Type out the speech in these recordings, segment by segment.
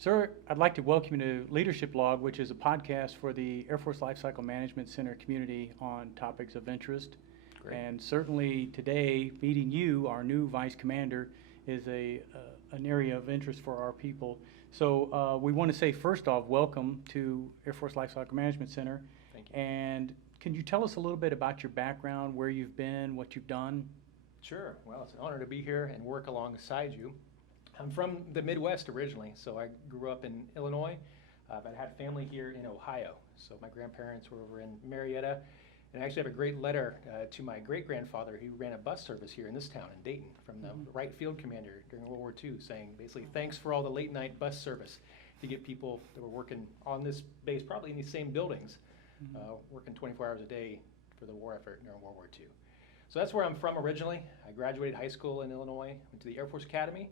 Sir, I'd like to welcome you to Leadership Log, which is a podcast for the Air Force Lifecycle Management Center community on topics of interest. Great. And certainly today, meeting you, our new Vice Commander, is an area of interest for our people. So we want to say first off, welcome to Air Force Lifecycle Management Center. Thank you. And can you tell us a little bit about your background, where you've been, what you've done? Sure. Well, it's an honor to be here and work alongside you. I'm from the Midwest originally, so I grew up in Illinois, but I had family here in Ohio. So my grandparents were over in Marietta, and I actually have a great letter to my great-grandfather who ran a bus service here in this town in Dayton from the Wright Field Commander during World War II, saying basically thanks for all the late-night bus service to get people that were working on this base, probably in these same buildings, working 24 hours a day for the war effort during World War II. So that's where I'm from originally. I graduated high school in Illinois, went to the Air Force Academy,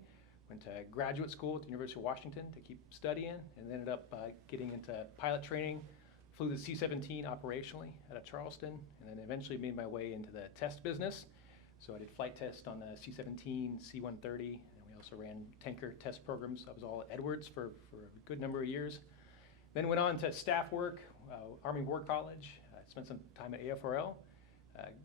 went to graduate school at the University of Washington to keep studying, and ended up getting into pilot training, flew the C-17 operationally out of Charleston, and then eventually made my way into the test business. So I did flight tests on the C-17, C-130, and we also ran tanker test programs. I was all at Edwards for a good number of years. Then went on to staff work, Army War College. I spent some time at AFRL.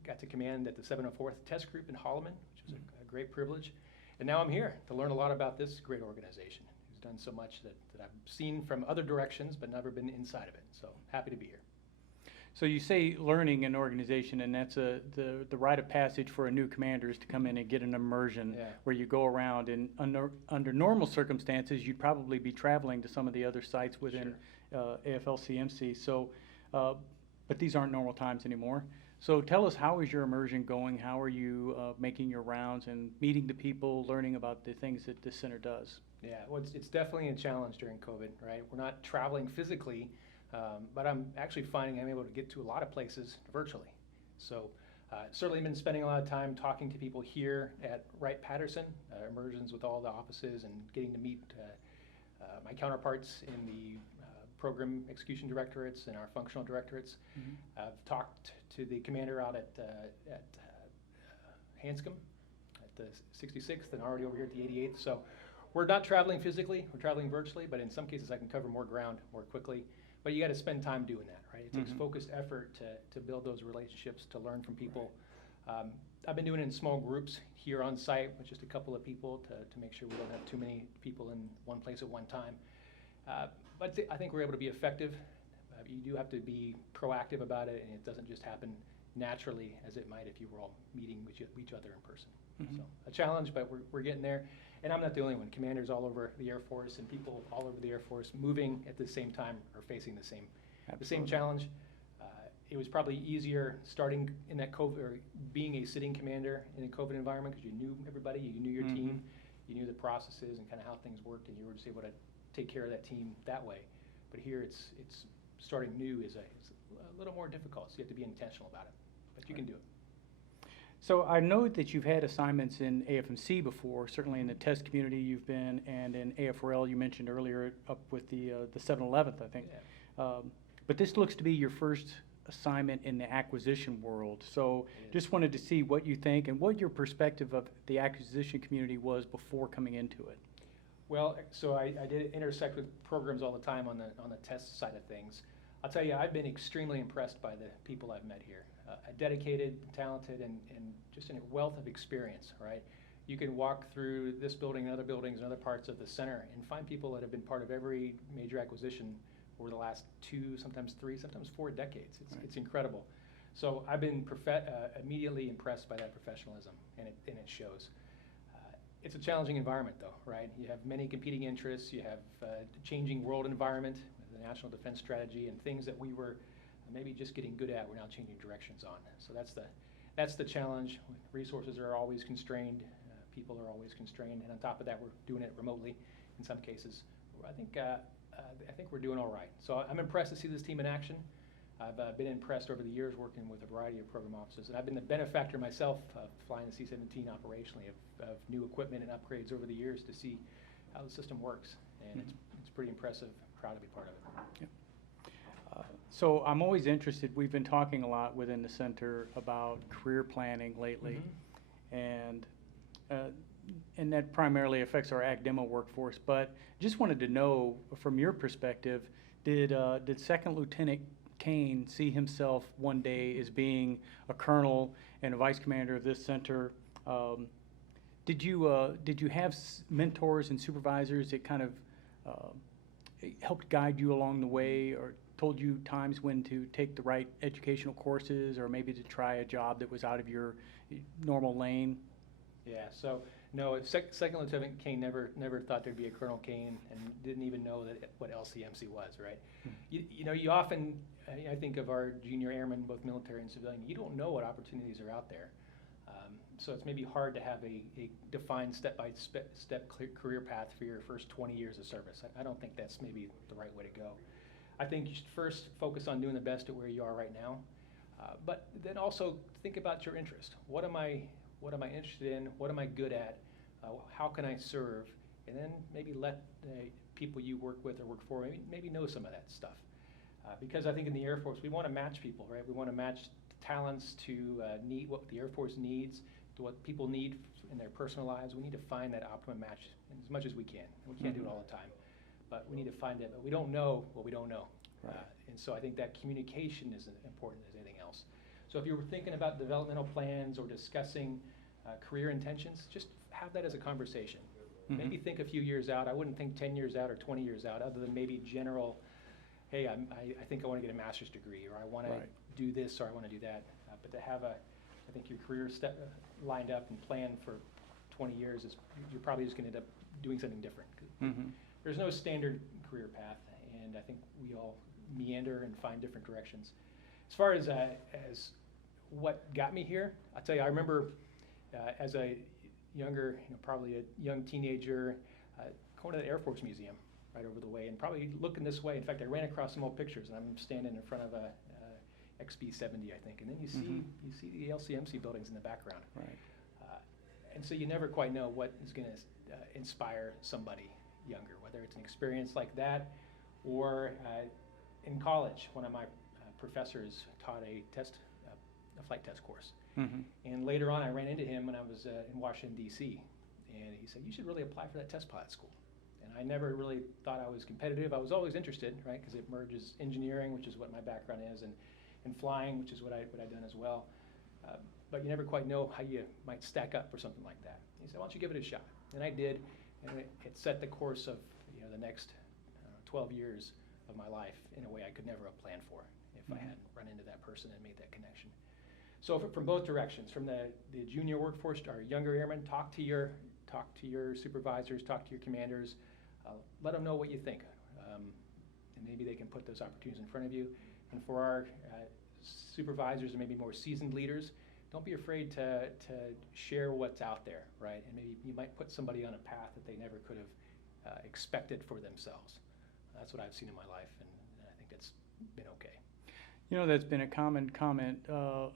Got to command at the 704th Test Group in Holloman, which was a great privilege. And now I'm here to learn a lot about this great organization who's done so much that I've seen from other directions but never been inside of it. So happy to be here. So you say learning an organization, and that's the rite of passage for a new commander is to come in and get an immersion where you go around. And under normal circumstances, you'd probably be traveling to some of the other sites within AFLCMC. So, but these aren't normal times anymore. So tell us, how is your immersion going? How are you making your rounds and meeting the people, learning about the things that this center does? Yeah, well, it's definitely a challenge during COVID, right? We're not traveling physically, but I'm actually finding I'm able to get to a lot of places virtually. So certainly been spending a lot of time talking to people here at Wright-Patterson, immersions with all the offices, and getting to meet my counterparts in the program execution directorates and our functional directorates. I've talked to the commander out at Hanscom at the 66th and already over here at the 88th. So we're not traveling physically, we're traveling virtually, but in some cases I can cover more ground more quickly. But you got to spend time doing that, right? It takes focused effort to build those relationships, to learn from people. I've been doing it in small groups here on site with just a couple of people to make sure we don't have too many people in one place at one time. But I think we're able to be effective. You do have to be proactive about it, and it doesn't just happen naturally as it might if you were all meeting with each other in person. So a challenge, but we're getting there. And I'm not the only one. Commanders all over the Air Force and people all over the Air Force moving at the same time are facing the same challenge. It was probably easier starting in that COVID, or being a sitting commander in a COVID environment, because you knew everybody, you knew your team, you knew the processes and kind of how things worked, and you were just able to take care of that team that way. But here it's starting new is a little more difficult, so you have to be intentional about it, but you can do it. So I know that you've had assignments in AFMC before, certainly in the test community you've been, and in AFRL you mentioned earlier up with the 711th, I think. Yeah. But this looks to be your first assignment in the acquisition world. So just wanted to see what you think and what your perspective of the acquisition community was before coming into it. Well, so I did intersect with programs all the time on the test side of things. I'll tell you, I've been extremely impressed by the people I've met here. Dedicated, talented, and just a wealth of experience, right? You can walk through this building and other buildings and other parts of the center and find people that have been part of every major acquisition over the last 2, sometimes 3, sometimes 4 decades. It's incredible. So I've been immediately impressed by that professionalism, and it shows. It's a challenging environment, though, right? You have many competing interests. You have a changing world environment, the national defense strategy, and things that we were maybe just getting good at, we're now changing directions on. So that's the challenge. Resources are always constrained. People are always constrained. And on top of that, we're doing it remotely in some cases. I think we're doing all right. So I'm impressed to see this team in action. I've been impressed over the years working with a variety of program offices, and I've been the benefactor myself flying the C-17 operationally of new equipment and upgrades over the years to see how the system works, and it's pretty impressive. Proud to be part of it. Yeah. So I'm always interested, we've been talking a lot within the center about career planning lately, and and that primarily affects our academic workforce, but just wanted to know from your perspective, did Second Lieutenant Cain see himself one day as being a colonel and a vice commander of this center? Did you have mentors and supervisors that kind of helped guide you along the way, or told you times when to take the right educational courses, or maybe to try a job that was out of your normal lane? Yeah, so no, Second Lieutenant Cain never thought there'd be a Colonel Cain, and didn't even know what LCMC was, right? You know, you often, I think of our junior airmen, both military and civilian, you don't know what opportunities are out there. So it's maybe hard to have a defined step-by-step career path for your first 20 years of service. I don't think that's maybe the right way to go. I think you should first focus on doing the best at where you are right now, but then also think about your interest. What am I interested in? What am I good at? How can I serve? And then maybe let the people you work with or work for maybe know some of that stuff. Because I think in the Air Force, we want to match people, right? We want to match talents to what the Air Force needs, to what people need in their personal lives. We need to find that optimum match as much as we can. We can't do it all the time, but we need to find it. But we don't know what we don't know. Right. And so I think that communication is as important as anything else. So if you were thinking about developmental plans or discussing career intentions, just have that as a conversation. Maybe think a few years out. I wouldn't think 10 years out or 20 years out, other than maybe general, hey, I think I want to get a master's degree, or I want to do this, or I want to do that. But to have I think your career lined up and planned for 20 years, you're probably just going to end up doing something different. There's no standard career path, and I think we all meander and find different directions. As far as what got me here, I'll tell you, I remember as a younger, probably a young teenager, going to the Air Force Museum right over the way, and probably looking this way. In fact, I ran across some old pictures, and I'm standing in front of a XB-70, I think, and then you see the LCMC buildings in the background. Right. And so you never quite know what is going to inspire somebody younger, whether it's an experience like that, or in college, one of my professors taught a flight test course. And later on, I ran into him when I was in Washington, D.C., and he said, you should really apply for that test pilot school. And I never really thought I was competitive. I was always interested, right, because it merges engineering, which is what my background is, and flying, which is what I've done as well. But you never quite know how you might stack up for something like that. He said, why don't you give it a shot? And I did, and it set the course of the next 12 years of my life in a way I could never have planned for if I hadn't run into that person and made that connection. So from both directions, from the junior workforce, our younger airmen, talk to your supervisors, talk to your commanders, let them know what you think, and maybe they can put those opportunities in front of you. And for our supervisors and maybe more seasoned leaders, don't be afraid to share what's out there, right? And maybe you might put somebody on a path that they never could have expected for themselves. That's what I've seen in my life, and I think that's been okay. That's been a common comment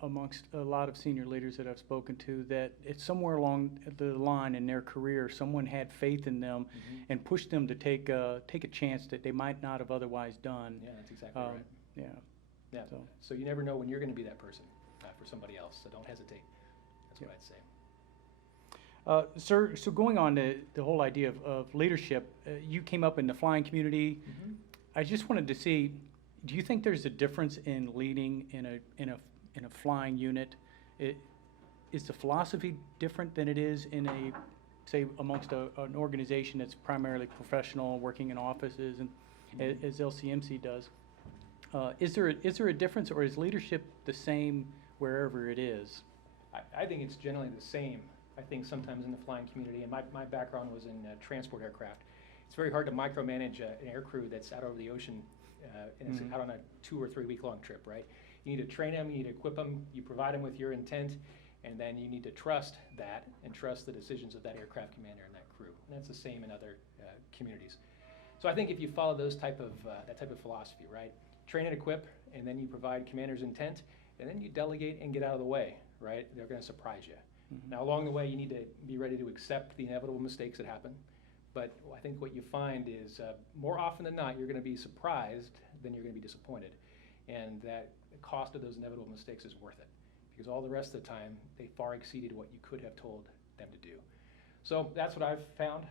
amongst a lot of senior leaders that I've spoken to, that it's somewhere along the line in their career, someone had faith in them and pushed them to take a chance that they might not have otherwise done. Yeah, that's exactly right. Yeah. So you never know when you're going to be that person for somebody else, so don't hesitate. That's what I'd say. Sir, so going on to the whole idea of leadership, you came up in the flying community. I just wanted to see, do you think there's a difference in leading in a flying unit? Is the philosophy different than it is in say amongst an organization that's primarily professional, working in offices, and as LCMC does? Is there a difference, or is leadership the same wherever it is? I think it's generally the same. I think sometimes in the flying community, and my background was in transport aircraft, it's very hard to micromanage an air crew that's out over the ocean and it's out on a 2 or 3 week long trip, right? You need to train them, you need to equip them, you provide them with your intent, and then you need to trust that and trust the decisions of that aircraft commander and that crew. And that's the same in other communities. So I think if you follow that type of philosophy, right? Train and equip, and then you provide commander's intent, and then you delegate and get out of the way, right? They're going to surprise you. Now, along the way, you need to be ready to accept the inevitable mistakes that happen. But I think what you find is more often than not, you're going to be surprised than you're going to be disappointed. And that the cost of those inevitable mistakes is worth it, because all the rest of the time, they far exceeded what you could have told them to do. So that's what I've found.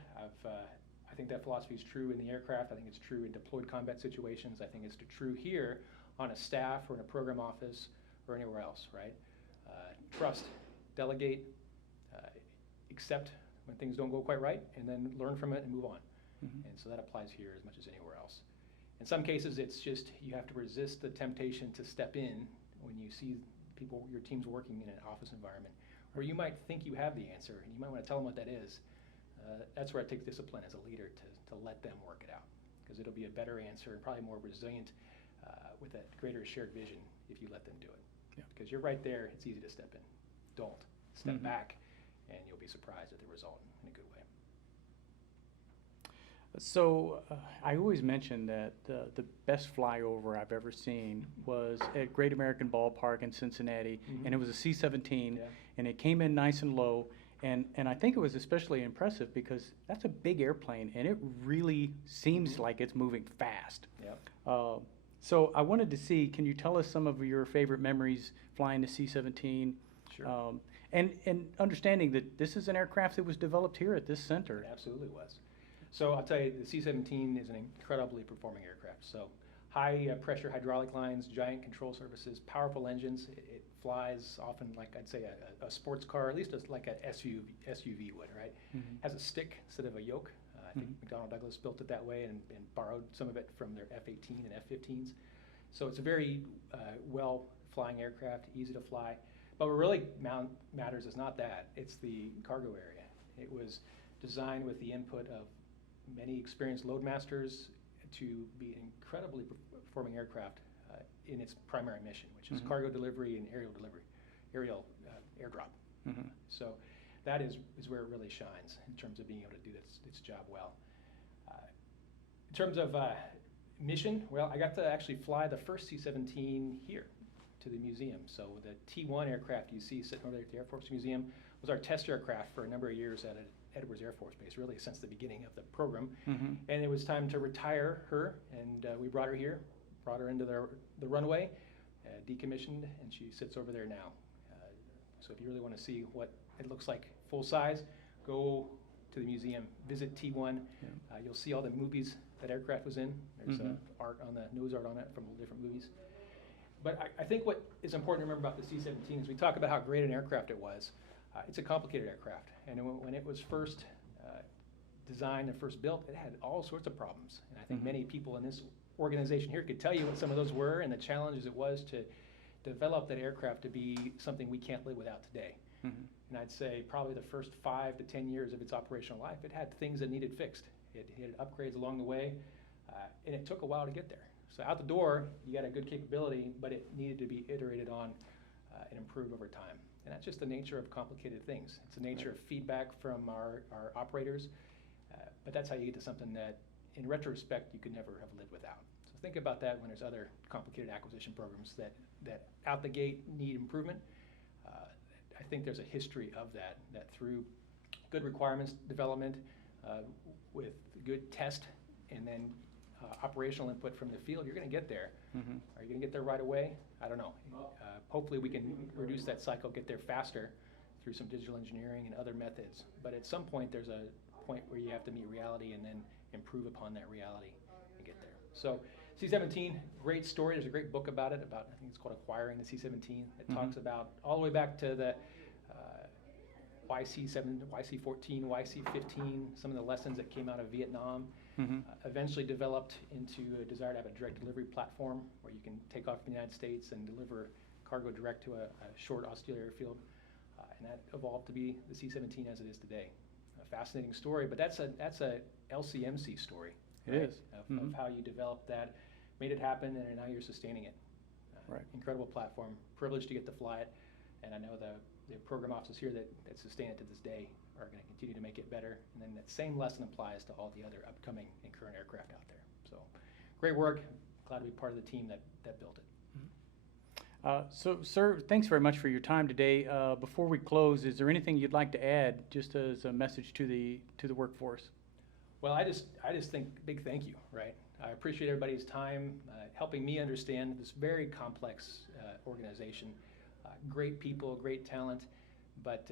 I think that philosophy is true in the aircraft. I think it's true in deployed combat situations. I think it's true here on a staff or in a program office or anywhere else, right? Trust, delegate, accept when things don't go quite right, and then learn from it and move on. And so that applies here as much as anywhere else. In some cases, it's just you have to resist the temptation to step in when you see people, your team's working in an office environment, where you might think you have the answer, and you might want to tell them what that is. That's where it takes discipline as a leader to let them work it out, because it'll be a better answer and probably more resilient with a greater shared vision if you let them do it. Yeah. Because you're right there, it's easy to step in. Don't. Step back, and you'll be surprised at the result in a good way. So I always mention that the best flyover I've ever seen was at Great American Ballpark in Cincinnati, and it was a C-17, and it came in nice and low, and I think it was especially impressive because that's a big airplane, and it really seems like it's moving fast. Yep. So I wanted to see, can you tell us some of your favorite memories flying the C-17? Sure. And understanding that this is an aircraft that was developed here at this center. It absolutely was. So I'll tell you, the C-17 is an incredibly performing aircraft. So high pressure hydraulic lines, giant control surfaces, powerful engines. It flies often like I'd say a sports car, at least like an SUV would, right? Has a stick instead of a yoke. I think McDonnell Douglas built it that way and borrowed some of it from their F-18 and F-15s. So it's a very well flying aircraft, easy to fly. But what really matters is not that, it's the cargo area. It was designed with the input of many experienced loadmasters to be an incredibly performing aircraft in its primary mission, which is cargo delivery and aerial airdrop. So that is where it really shines in terms of being able to do its job well. In terms of mission, well, I got to actually fly the first C-17 here to the museum. So the T-1 aircraft you see sitting over there at the Air Force Museum was our test aircraft for a number of years at Edwards Air Force Base, really since the beginning of the program. And it was time to retire her, and we brought her here, brought her into the runway, decommissioned, and she sits over there now. So if you really want to see what it looks like full size, go to the museum, visit T1. You'll see all the movies that aircraft was in. There's art on the nose art on it from different movies. But I think what is important to remember about the C-17 is we talk about how great an aircraft it was. It's a complicated aircraft, and when it was first designed and first built, it had all sorts of problems. And I think many people in this organization here could tell you what some of those were and the challenges it was to develop that aircraft to be something we can't live without today. And I'd say probably the first 5 to 10 years of its operational life, it had things that needed fixed. It had upgrades along the way, and it took a while to get there. So out the door, you got a good capability, but it needed to be iterated on and improved over time. And that's just the nature of complicated things. It's the nature of feedback from our operators, but that's how you get to something that, in retrospect, you could never have lived without. So think about that when there's other complicated acquisition programs that out the gate need improvement. I think there's a history of that through good requirements development with good test and then operational input from the field, you're going to get there. Are you going to get there right away? I don't know. Hopefully we can reduce that cycle, get there faster through some digital engineering and other methods. But at some point, there's a point where you have to meet reality and then improve upon that reality and get there. So C-17, great story. There's a great book about it, I think it's called Acquiring the C-17. It talks about all the way back to the YC-7, YC-14, YC-15, some of the lessons that came out of Vietnam. Eventually developed into a desire to have a direct delivery platform where you can take off from the United States and deliver cargo direct to a short austere airfield. And that evolved to be the C-17 as it is today. A fascinating story, but that's a LCMC story. It is. Of how you developed that, made it happen, and now you're sustaining it. Incredible platform, privileged to get to fly it, and I know the program officers here that sustain it to this day are going to continue to make it better, and then that same lesson applies to all the other upcoming and current aircraft out there. So great work, glad to be part of the team that built it. So, sir, thanks very much for your time today. Before we close, is there anything you'd like to add, just as a message to the workforce? Well, I just think big thank you, right? I appreciate everybody's time helping me understand this very complex organization. Great people, great talent, But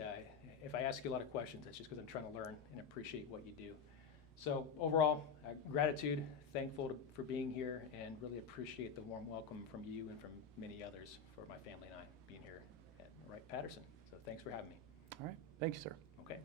if I ask you a lot of questions, that's just because I'm trying to learn and appreciate what you do. So overall, gratitude, thankful for being here, and really appreciate the warm welcome from you and from many others for my family and I being here at Wright-Patterson. So thanks for having me. All right. Thank you, sir. Okay.